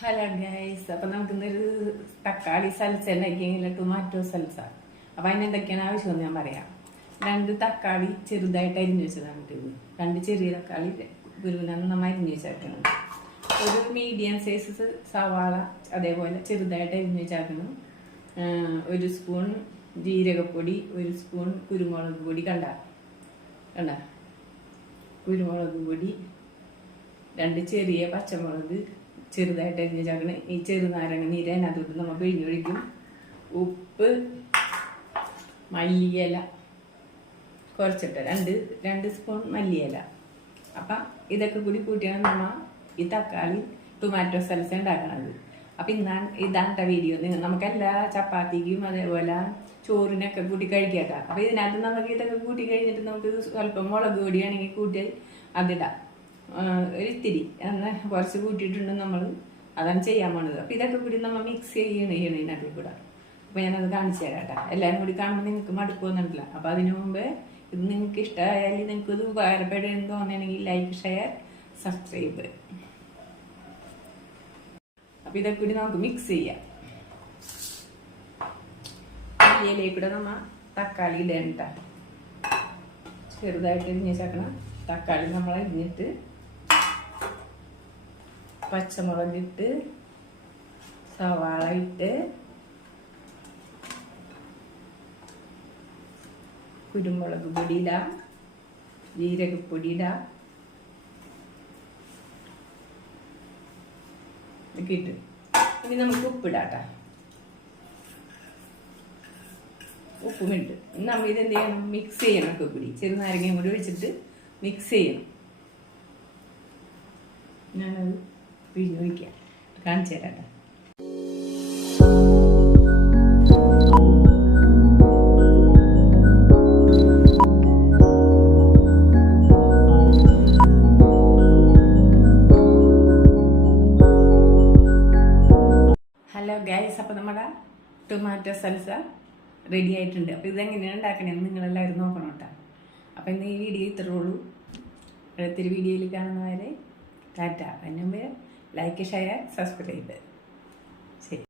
Hello guys അപ്പൊ നമുക്കിന്നൊരു തക്കാളി സൽസ ഉണ്ടാക്കിയെങ്കിൽ ടൊമാറ്റോ സൽസ അപ്പൊ എന്തൊക്കെയാണ് ആവശ്യമെന്ന് ഞാൻ പറയാം. രണ്ട് തക്കാളി ചെറുതായിട്ട് അരിഞ്ഞു വെച്ചതാണ് ഇത്. രണ്ട് ചെറിയ തക്കാളി ഗുരുവിനാന്ന് നമ്മൾ അരിഞ്ഞു വെച്ചേക്കണം ഒരു മീഡിയം സൈസ് സവാള അതേപോലെ ചെറുതായിട്ട് അരിഞ്ഞു വെച്ചേക്കണം. ഒരു സ്പൂൺ ജീരകപ്പൊടി ഒരു സ്പൂൺ കുരുമുളക് പൊടി കണ്ട? കണ്ട? കുരുമുളക് പൊടി രണ്ട് ചെറിയ പച്ചമുളക് ചെറുതായിട്ട് അരിഞ്ഞ ചാക്കണ ഈ ചെറുനാരങ്ങ നീര് അതിനകത്തോട്ട് നമ്മൾ പിഴിഞ്ഞൊഴിക്കും ഉപ്പ് മല്ലിയില കുറച്ചിട്ട് രണ്ട് രണ്ട് സ്പൂൺ മല്ലിയില. അപ്പം ഇതൊക്കെ കൂടി കൂട്ടിയാണ് നമ്മൾ ഈ തക്കാളി ടൊമാറ്റോ സലസ ഉണ്ടാക്കണത്. അപ്പം ഇന്നാണ് ഇതാണ് വീഡിയോ നിങ്ങൾ നമുക്കെല്ലാ ചപ്പാത്തിക്കും അതേപോലെ ചോറിനൊക്കെ കൂട്ടി കഴിക്കാം അപ്പം ഇതിനകത്ത് നമുക്ക് ഇതൊക്കെ കൂട്ടി കഴിഞ്ഞിട്ട് നമുക്ക് സ്വല്പം മുളക് പൊടിയാണെങ്കിൽ കൂട്ടി അതിടാം. ഒരു ഇത്തിരി എന്നാൽ കുറച്ച് കൂട്ടിയിട്ടുണ്ട് നമ്മൾ അതാണ് ചെയ്യാൻ പോണത്. അപ്പം ഇതൊക്കെ കൂടി നമ്മൾ മിക്സ് ചെയ്യണം ചെയ്യണം ഇതിനകത്തിൽ കൂടെ. അപ്പം ഞാനത് കാണിച്ചു തരാം കേട്ടോ. എല്ലാവരും കൂടി കാണുമ്പോൾ നിങ്ങൾക്ക് മടുപ്പ് വന്നിട്ടില്ല അപ്പം അതിനു മുമ്പ് ഇത് നിങ്ങൾക്ക് ഇഷ്ടമായാൽ നിങ്ങൾക്ക് ഇത് ഉപകാരപ്പെടുമെന്ന് തോന്നുകയാണെങ്കിൽ ലൈക്ക് ഷെയർ സബ്സ്ക്രൈബ് അപ്പം ഇതൊക്കെ കൂടി നമുക്ക് മിക്സ് ചെയ്യാം. ഇലയിൽ കൂടെ നമ്മ തക്കാളി ഇടേണ്ട. ചെറുതായിട്ട് ഇരിഞ്ഞ് ചേക്കണം തക്കാളി നമ്മൾ അരിഞ്ഞിട്ട് പച്ചമുളക് ഇട്ട് സവാള ഇട്ട് കുരുമുളക് പൊടി ഇടാം ജീരകപ്പൊടി ഇടാം ഇതൊക്കെ ഇട്ട്. ഇനി നമുക്ക് ഉപ്പിടാട്ടാ. ഉപ്പും ഇട്ട് ഇനി നമ്മൾ ഇത് എന്ത് ചെയ്യണം? മിക്സ് ചെയ്യണം ഒക്കെ കൂടി ചെറുനാരങ്ങയും കൂടി ഒഴിച്ചിട്ട് മിക്സ് ചെയ്യണം. ഞാനത് ഒഴിക്കാം കാണിച്ചു തരാം. ഹലോ ഗൈസ് അപ്പോൾ നമ്മുടെ ടൊമാറ്റോ സൽസ റെഡി ആയിട്ടുണ്ട്. അപ്പോൾ ഇതെങ്ങനെയാണ് ഉണ്ടാക്കണേന്ന് നിങ്ങളെല്ലാവരും നോക്കണം കേട്ടോ. അപ്പോൾ ഇന്ന് ഈ വീഡിയോ ഇത്രേ ഉള്ളൂ. അടുത്തൊരു വീഡിയോയിൽ കാണുന്നവരെ ടാറ്റ. മുമ്പ് ലൈക്ക് ഷെയർ സബ്സ്ക്രൈബ്. ശരി.